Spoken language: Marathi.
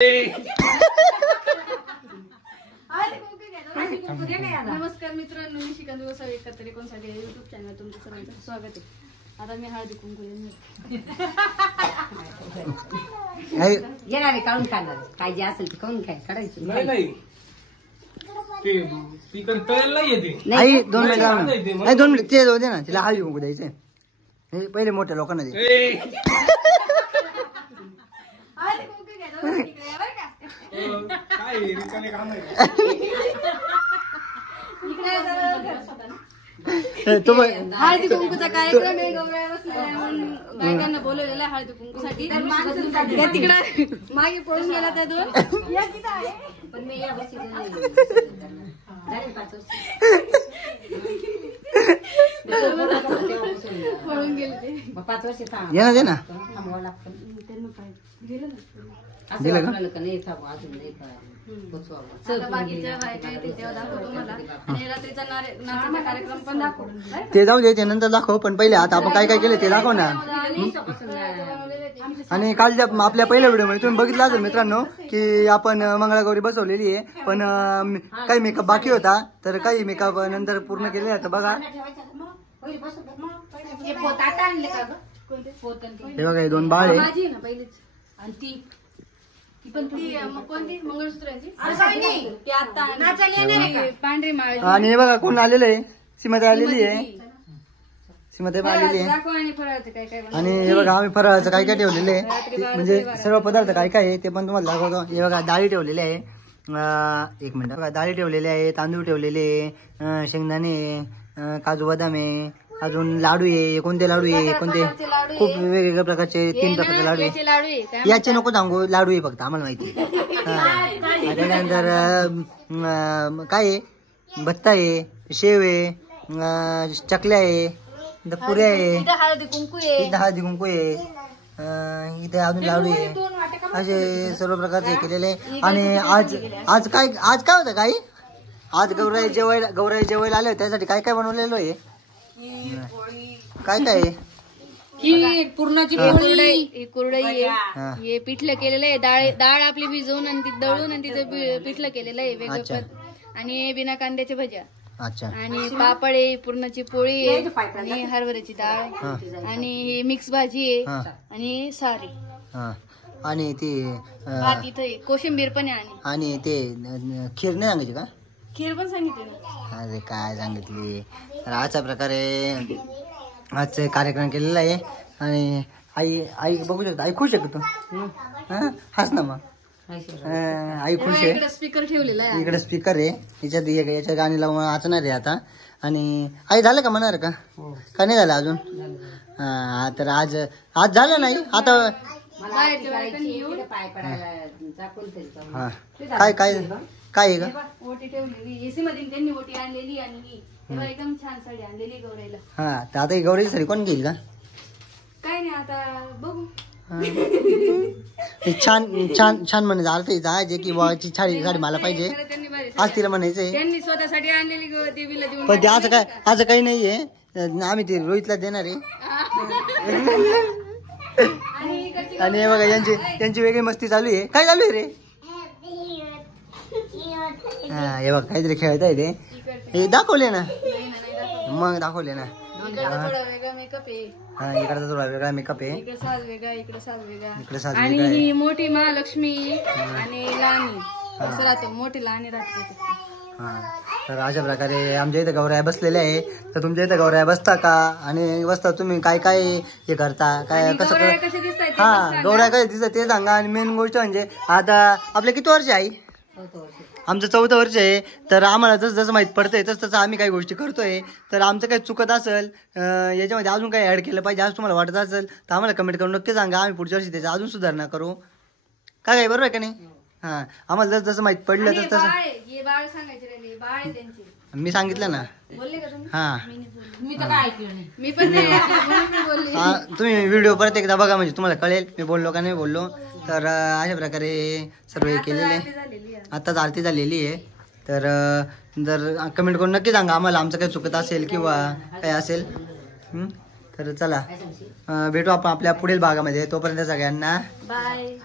नमस्कार मित्रांनो, मी श्रीकांत गोसावी एकत्र कोणसाठी युट्यूब चॅनल तुमचं सर्वांचं स्वागत आहे. आता मी हळदी कुंकू येणारे काढून खाणार काय जे असेल ते काढून काय काढायचं नाही आई 2 मिनिट नाही 2 मिनिट ते जाऊ दे ना, तिला हळदी कुंकू द्यायचंय. पहिले मोठ्या लोकांना दे. हळदी कुंकूचा कार्यक्रम आहे. गौराया बसलेला आहे म्हणून बायकांना बोलवलेला आहे हळदी कुंकूसाठी. तिकडे मागे पळून गेला त्या 2 पण मी या बस पळून गेले ते 5 वर्ष ये ना दे ना. थांबवावं लागतं. दिलं का? नाही थांबव अजून नाही आता बाकीच्या बायका येतील तेव्हा दाखवतो तुम्हाला. आणि रात्रीचा नाचाचा कार्यक्रम पण दाखवतो. ते जाऊ दे, ते नंतर दाखव. पण पहिले आता आपण काय काय केलं ते दाखव ना. आणि कालच्या आपल्या पहिल्या व्हिडिओ मध्ये तुम्ही बघितलं असेल मित्रांनो की आपण मंगळागौरी बसवलेली आहे. पण काही मेकअप बाकी होता, तर काही मेकअप नंतर पूर्ण केले. आता बघा हे बघा, हे 2 बाळ आहे. माझी आहे ना पहिलीच. आणि ती कोणती मंगळसूत्राची पांढरी माळ. आणि हे बघा कोण आलेलं आहे, सीमाताई आलेली आहे. सीमाताई आलेली आहे. दाखव आणि फराळाचं काय काय आणि हे बघा आम्ही फराळाचं काय काय ठेवलेलं आहे, म्हणजे सर्व पदार्थ काय काय आहे ते पण तुम्हाला दाखवतो. हे बघा डाळी ठेवलेली आहे. 1 मिनिट. बघा डाळी ठेवलेले आहे, तांदूळ ठेवलेले आहे, शेंगदाणे, काजू बदाम आहे, अजून लाडू आहे. कोणते लाडू आहे, कोणते खूप वेगवेगळ्या प्रकारचे 3 प्रकारचे लाडू आहे. याचे नको सांगू, लाडू आहे फक्त आम्हाला माहिती. त्याच्यानंतर काय आहे, भत्ता आहे, शेव आहे, चकल्या आहे, पुऱ्या आहे, हळदी कुंकू आहे, इथं हळदी कुंकू आहे, इथे अजून लाडू आहे. असे सर्व प्रकारचे केलेले. आणि आज काय होतं काही, आज गौराई जेवायला आले त्यासाठी काय काय बनवलेलं आहे, काय काय ही पूर्णाची कुरडई आहे. हे पिठलं केलेलं आहे. डाळ आपली भिजवून आणि ती दळून आणि तिचं पिठलं केलेलं आहे वेगळं. आणि बिना कांद्याच्या भज्या. अच्छा. आणि पापड आहे, पूर्णाची पोळी आहे, आणि हरभऱ्याची डाळ, आणि ही मिक्स भाजी आहे, आणि सारी. आणि ती भात इथं कोशिंबीर पण आहे. आणि ते खीर नाही सांगायची का? खीर पण सांगितली ना. अरे काय सांगितली. तर अशा प्रकारे आजचा कार्यक्रम केलेला आहे. आणि आई बघू शकतो, आई खुश आहे का तू? हाच ना मग. आई खुश आहे. इकडे स्पीकर ठेवलेला आहे. इकडे स्पीकर आहे, याच्या गाणी लावून वाचणार आहे आता. आणि आई झालं का म्हणणार का? का नाही झालं अजून? हा, तर आज झालं नाही आता. काय काय काय आहे का? ओटी ठेवलेली एसी मध्ये, त्यांनी ओटी आणलेली. आणि एकदम छान साडी आणलेली गौराईला. हा, तर आता ही गौराईची साडी कोण घेईल का? काय नाही, आता बघू. छान छान छान म्हणायचं अर्थ आहे जे की बाबाची साडी मला पाहिजे आज तिला म्हणायचंय. त्यांनी स्वतःसाठी आणलेली देवीला देऊन. पण ते असं काही नाहीये, आम्ही ते रोहितला देणार आहे. आणि हे बघा यांची वेगळी मस्ती चालू आहे. काय चालू आहे रे? हा, हे बघ काहीतरी खेळत आहे ते. हे दाखवले ना, मग दाखवले ना. वेगळा मेकअप आहे. हा, इकडचा थोडा वेगळा मेकअप आहे. इकडे साज वेगळा, इकडे साज वेगळा. इकडे साज आणि वेगळा आहे. ही मोठी महालक्ष्मी आणि लहानी असं राहतो. मोठी लहानी राहते. हा, तर अशा प्रकारे आमच्या इथं गौराया बसलेल्या आहे. तर तुमच्या इथं गौराया बसता का? आणि बसता तुम्ही काय काय हे करता, काय कसं कसे दिसतात? हा, गौराया कसे दिसतात ते सांगा. आणि मेन गोष्ट म्हणजे आता आपले किती वर्ष आहे? आमचं 14 वर्ष आहे. तर आम्हाला जसं माहित पडतंय तसं आम्ही काही गोष्टी करतोय. तर आमचं काही चुकत असेल, याच्यामध्ये अजून काही ऍड केलं पाहिजे असं तुम्हाला वाटत असेल तर आम्हाला कमेंट करून नक्की सांगा. आम्ही पुढच्या वर्षी त्याचा अजून सुधारणा करू. काय बरोबर आहे का नाही? हा, आम्हाला जसं माहित पडलं तसं. मी सांगितलं ना. हा, मी तर काय ऐकलं नाही. मी पण बोलले. तुम्ही व्हिडिओ परत एकदा बघा म्हणजे तुम्हाला कळेल मी बोललो का नाही बोललो. तर अशा प्रकारे सर्व हे केलेलं आहे. आताच आरती झालेली आहे. तर जर कमेंट करून नक्की सांगा आम्हाला आमचं काही चुकत असेल किंवा काय असेल. तर चला भेटू आपण आपल्या पुढील भागामध्ये. तोपर्यंत सगळ्यांना बाय.